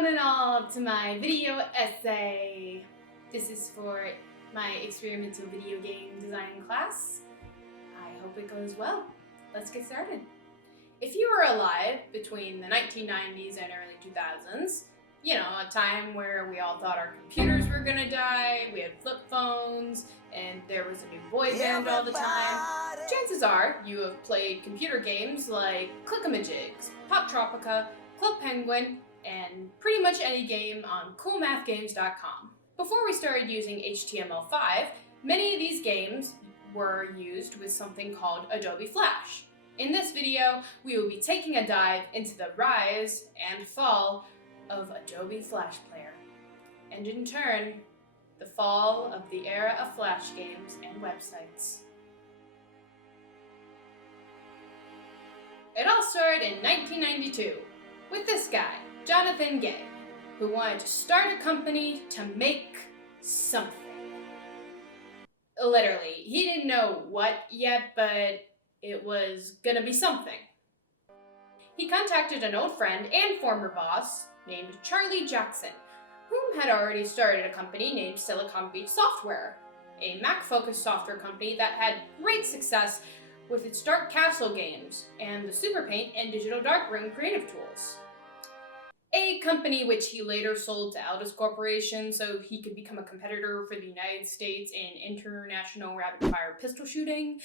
one and all to my video essay. This is for my experimental video game design class. I hope it goes well. Let's get started. If you were alive between the 1990s and early 2000s, you know, a time where we all thought our computers were gonna die, we had flip phones, and there was a new boy band all the time, chances are you have played computer games like Click-a-Majigs, Pop Tropica, Club Penguin, and pretty much any game on coolmathgames.com. Before we started using HTML5, many of these games were used with something called Adobe Flash. In this video, we will be taking a dive into the rise and fall of Adobe Flash Player, and in turn, the fall of the era of Flash games and websites. It all started in 1992 with this guy, Jonathan Gay, who wanted to start a company to make something. Literally, he didn't know what yet, but it was gonna be something. He contacted an old friend and former boss named Charlie Jackson, whom had already started a company named Silicon Beach Software, a Mac-focused software company that had great success with its Dark Castle games and the Super Paint and Digital Darkroom creative tools. A company which he later sold to Aldous Corporation so he could become a competitor for the United States in international rapid-fire pistol shooting,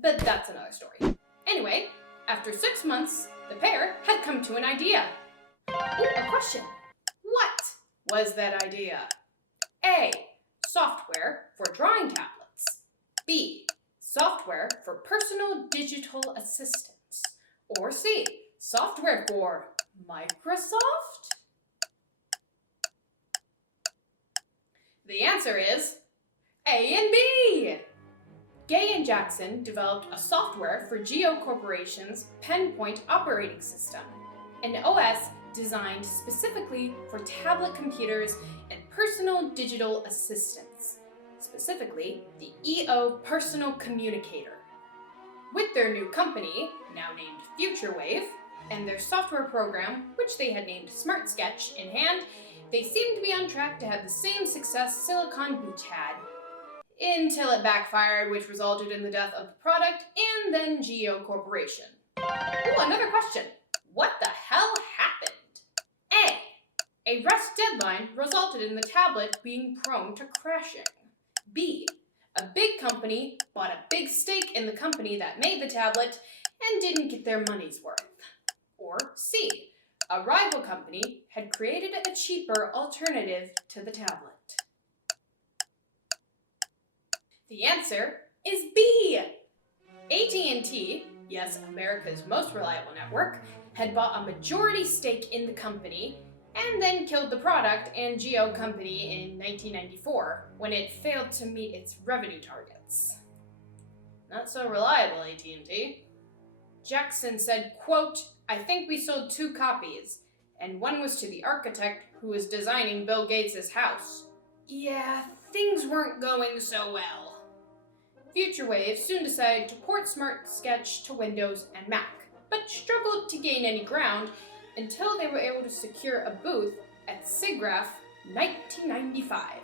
but that's another story. Anyway, after 6 months, the pair had come to an idea. Ooh, a question. What was that idea? A. Software for drawing tablets. B. Software for personal digital assistants. Or C. Software for Microsoft? The answer is A and B. Gay and Jackson developed a software for Geo Corporation's PenPoint operating system, an OS designed specifically for tablet computers and personal digital assistants, specifically the EO Personal Communicator. With their new company, now named FutureWave, and their software program, which they had named Smart Sketch, in hand, they seemed to be on track to have the same success Silicon Beach had. Until it backfired, which resulted in the death of the product and then Geo Corporation. Ooh, another question. What the hell happened? A rush deadline resulted in the tablet being prone to crashing. B. A big company bought a big stake in the company that made the tablet and didn't get their money's worth. Or C. A rival company had created a cheaper alternative to the tablet. The answer is B. AT&T, yes, America's most reliable network, had bought a majority stake in the company and then killed the product and Geo company in 1994 when it failed to meet its revenue targets. Not so reliable, AT&T. Jackson said, quote, "I think we sold 2 copies, and one was to the architect who was designing Bill Gates' house. Yeah, things weren't going so well." FutureWave soon decided to port Smart Sketch to Windows and Mac, but struggled to gain any ground until they were able to secure a booth at SIGGRAPH 1995,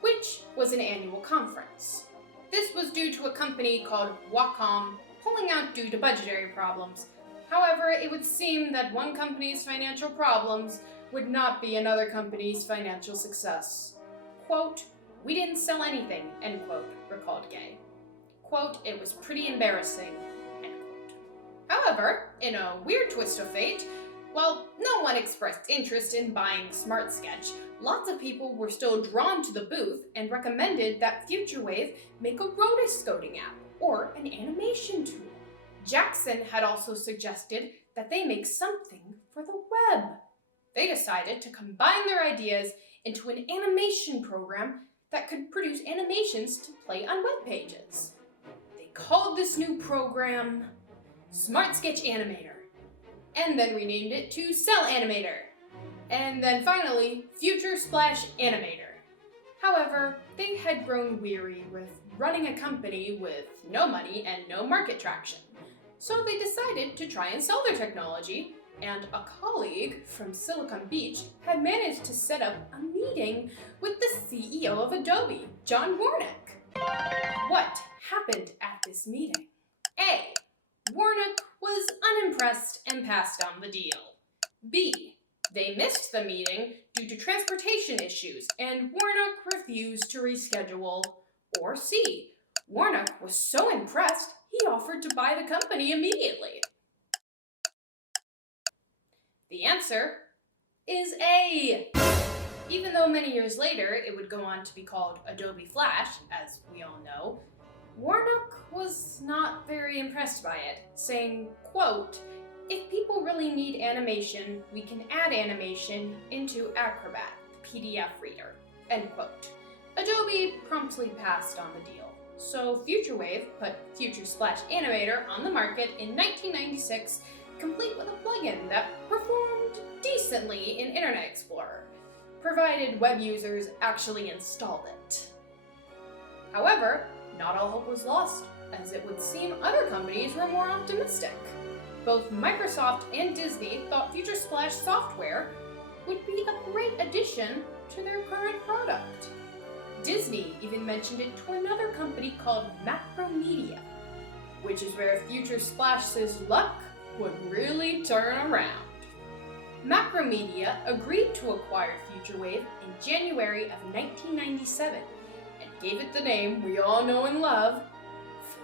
which was an annual conference. This was due to a company called Wacom pulling out due to budgetary problems. However, it would seem that one company's financial problems would not be another company's financial success. Quote, "We didn't sell anything," end quote, recalled Gay. Quote, "It was pretty embarrassing," end quote. However, in a weird twist of fate, while no one expressed interest in buying Smart Sketch, lots of people were still drawn to the booth and recommended that FutureWave make a rotoscoping app or an animation tool. Jackson had also suggested that they make something for the web. They decided to combine their ideas into an animation program that could produce animations to play on web pages. They called this new program Smart Sketch Animator, and then renamed it to Cell Animator, and then finally Future Splash Animator. However, they had grown weary with running a company with no money and no market traction, so they decided to try and sell their technology and a colleague from Silicon Beach had managed to set up a meeting with the CEO of Adobe, John Warnock. What happened at this meeting? A. Warnock was unimpressed and passed on the deal. B. They missed the meeting due to transportation issues and Warnock refused to reschedule. Or C. Warnock was so impressed he offered to buy the company immediately. The answer is A. Even though many years later it would go on to be called Adobe Flash, as we all know, Warnock was not very impressed by it, saying, quote, "If people really need animation, we can add animation into Acrobat, the PDF reader," end quote. Adobe promptly passed on the deal, so FutureWave put Future Splash Animator on the market in 1996, complete with a plugin that performed decently in Internet Explorer, provided web users actually installed it. However, not all hope was lost, as it would seem other companies were more optimistic. Both Microsoft and Disney thought Future Splash software would be a great addition to their current product. Disney even mentioned it to another company called Macromedia, which is where Future Splash's luck would really turn around. Macromedia agreed to acquire FutureWave in January of 1997 and gave it the name we all know and love,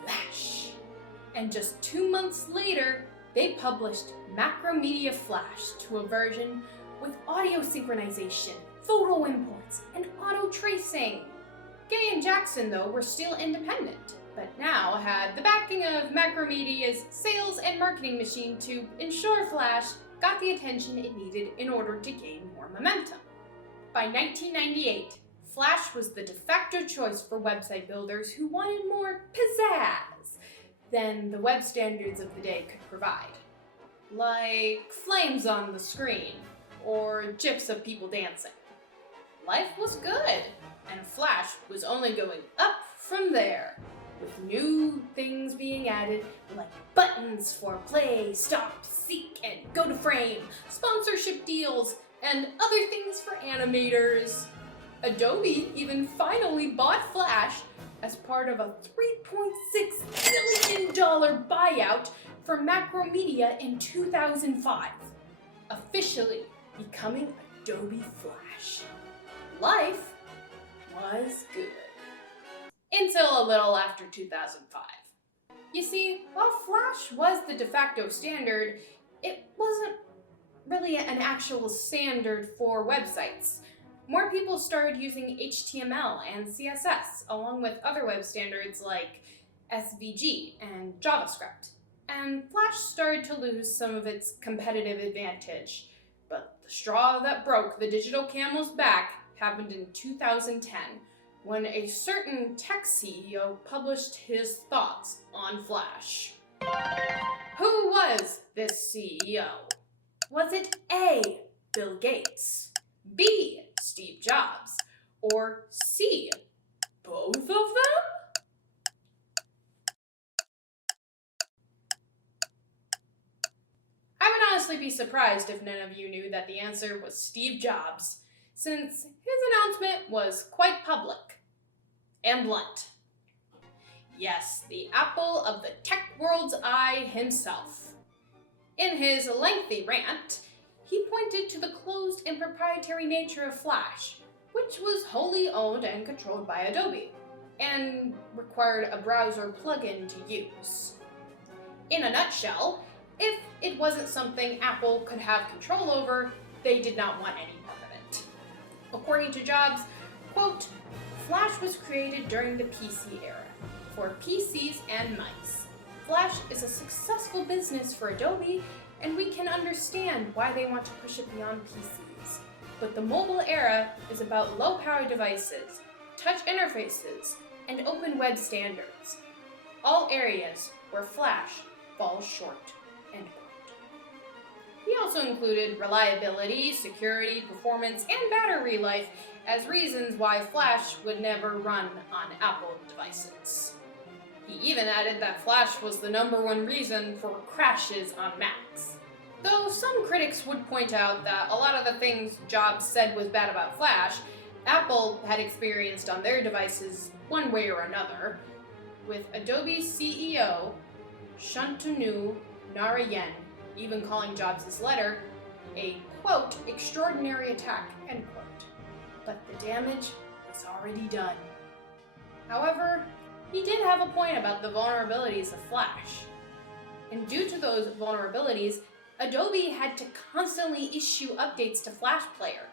Flash. And just 2 months later, they published Macromedia Flash to a version with audio synchronization, photo imports, and auto tracing. Gay and Jackson, though, were still independent, but now had the backing of Macromedia's sales and marketing machine to ensure Flash got the attention it needed in order to gain more momentum. By 1998, Flash was the de facto choice for website builders who wanted more pizzazz than the web standards of the day could provide. Like flames on the screen, or gifs of people dancing. Life was good, and Flash was only going up from there, with new things being added like buttons for play, stop, seek, and go to frame, sponsorship deals, and other things for animators. Adobe even finally bought Flash as part of a $3.6 billion buyout for Macromedia in 2005, officially becoming Adobe Flash. Life was good. Until a little after 2005. You see, while Flash was the de facto standard, it wasn't really an actual standard for websites. More people started using HTML and CSS, along with other web standards like SVG and JavaScript. And Flash started to lose some of its competitive advantage. But the straw that broke the digital camel's back happened in 2010, when a certain tech CEO published his thoughts on Flash. Who was this CEO? Was it A. Bill Gates, B. Steve Jobs, or C. both of them? I would honestly be surprised if none of you knew that the answer was Steve Jobs, since his announcement was quite public and blunt. Yes, the apple of the tech world's eye himself. In his lengthy rant, he pointed to the closed and proprietary nature of Flash, which was wholly owned and controlled by Adobe, and required a browser plugin to use. In a nutshell, if it wasn't something Apple could have control over, they did not want any part of it. According to Jobs, quote, "Flash was created during the PC era, for PCs and mice. Flash is a successful business for Adobe, and we can understand why they want to push it beyond PCs. But the mobile era is about low-power devices, touch interfaces, and open web standards. All areas where Flash falls short." End quote. He also included reliability, security, performance, and battery life as reasons why Flash would never run on Apple devices. He even added that Flash was the #1 reason for crashes on Macs. Though some critics would point out that a lot of the things Jobs said was bad about Flash, Apple had experienced on their devices one way or another, with Adobe's CEO, Shantanu Narayan, even calling Jobs' letter a, quote, extraordinary attack, end quote. But the damage was already done. However, he did have a point about the vulnerabilities of Flash. And due to those vulnerabilities, Adobe had to constantly issue updates to Flash Player.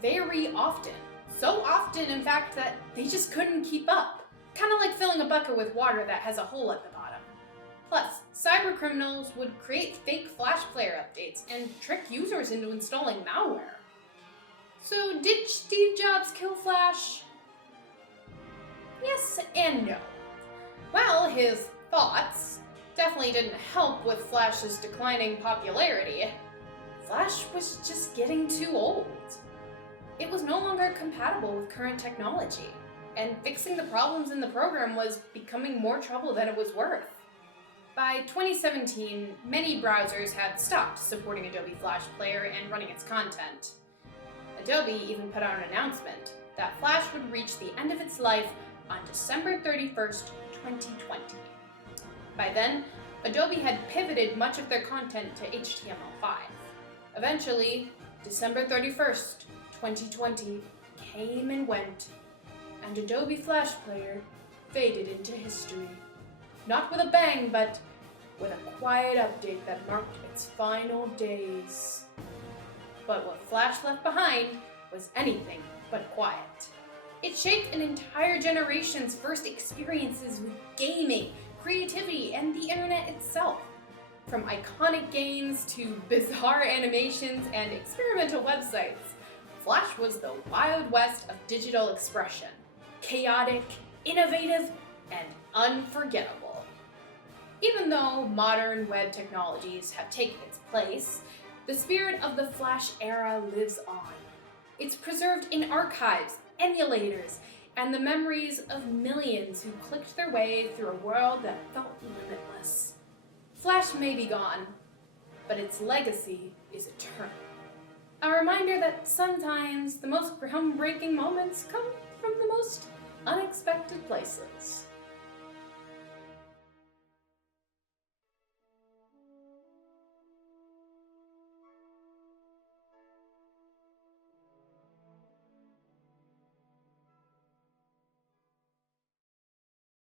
Very often. So often, in fact, that they just couldn't keep up. Kind of like filling a bucket with water that has a hole at the bottom. Plus, cybercriminals would create fake Flash Player updates and trick users into installing malware. So did Steve Jobs kill Flash? Yes and no. Well, his thoughts definitely didn't help with Flash's declining popularity. Flash was just getting too old. It was no longer compatible with current technology, and fixing the problems in the program was becoming more trouble than it was worth. By 2017, many browsers had stopped supporting Adobe Flash Player and running its content. Adobe even put out an announcement that Flash would reach the end of its life on December 31st, 2020. By then, Adobe had pivoted much of their content to HTML5. Eventually, December 31st, 2020 came and went, and Adobe Flash Player faded into history. Not with a bang, but with a quiet update that marked its final days. But what Flash left behind was anything but quiet. It shaped an entire generation's first experiences with gaming, creativity, and the internet itself. From iconic games to bizarre animations and experimental websites, Flash was the Wild West of digital expression. Chaotic, innovative, and unforgettable. Even though modern web technologies have taken its place, the spirit of the Flash era lives on. It's preserved in archives, emulators, and the memories of millions who clicked their way through a world that felt limitless. Flash may be gone, but its legacy is eternal. A reminder that sometimes the most groundbreaking moments come from the most unexpected places.